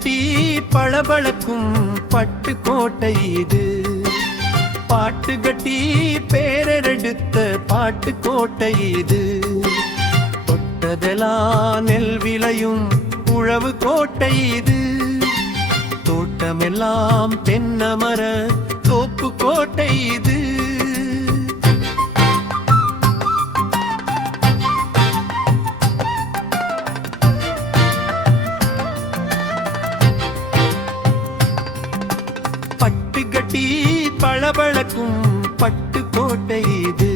கட்டி பளபளக்கும் பட்டு கோட்டை இது. பாட்டு கட்டி பேரெடுத்த பாட்டு கோட்டை இது. தொட்டதெல்லாம் நெல் விளையும் உழவு கோட்டை இது. தோட்டமெல்லாம் தென்னமர தோப்பு கோட்டை இது. பட்டு கட்டி பளபளக்கும் பட்டு கோட்டை இது.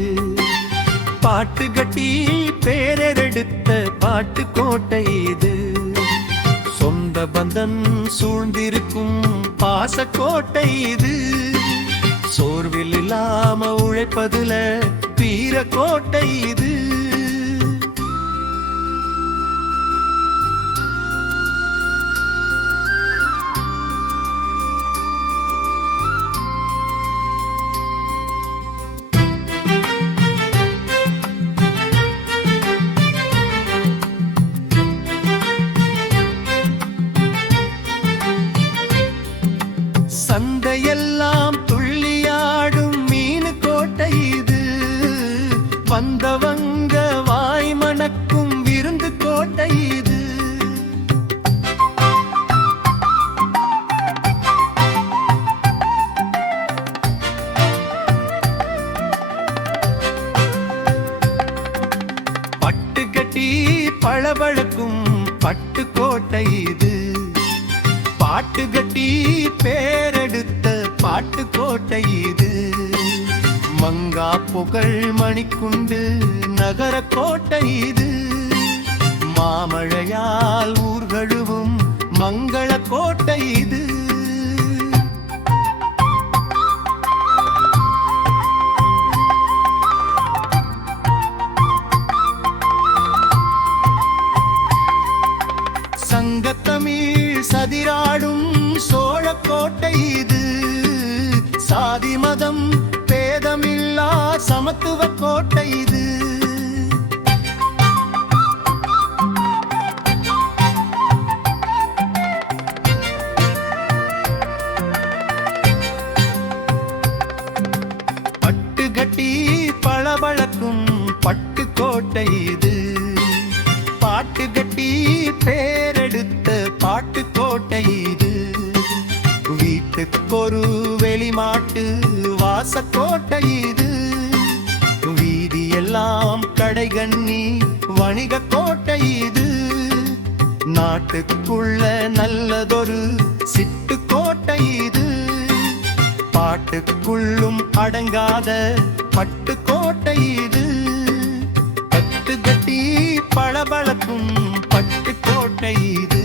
பாட்டு கட்டி பேரெடுத்த பாட்டு கோட்டை இது. சொந்த பந்தன் சூழ்ந்திருக்கும் பாச கோட்டை இது. சோர்வில் இல்லாம உழைப்பதுல வீர கோட்டை இது. சந்தையெல்லாம் துள்ளியாடும் மீன் கோட்டை இது. வந்தவங்க வாய் மணக்கும் விருந்து கோட்டை இது. பட்டு கட்டி பளபளக்கும் பட்டு கோட்டை இது. பாட்டு கட்டி பேரெடுத்த பாட்டு கோட்டை இது. மங்கா புகழ் மணிக்குண்டு நகர கோட்டை இது. மாமழையால் ஊர்களும் மங்கள கோட்டை இது. சங்கத்தமிழ் சதிராடும் சோழ கோட்டை இது. சாதி மதம் பேதமில்லா சமத்துவ கோட்டை இது. பட்டு கட்டி பளபளக்கும் பட்டு கோட்டை இது. பாட்டு கட்டி பேரெடுத்த பாட்டு கோட்டை இது. வீட்டுக்கொரு வெளிமாட்டு வாச கோட்டை இது. வீதியெல்லாம் கடைகண்ணி வணிக கோட்டை இது. நாட்டுக்குள்ள நல்லதொரு சிட்டு கோட்டை இது. பாட்டுக்குள்ளும் அடங்காத பட்டு கோட்டை இது. பட்டு கட்டி பளபளக்கும் பட்டு கோட்டை இது.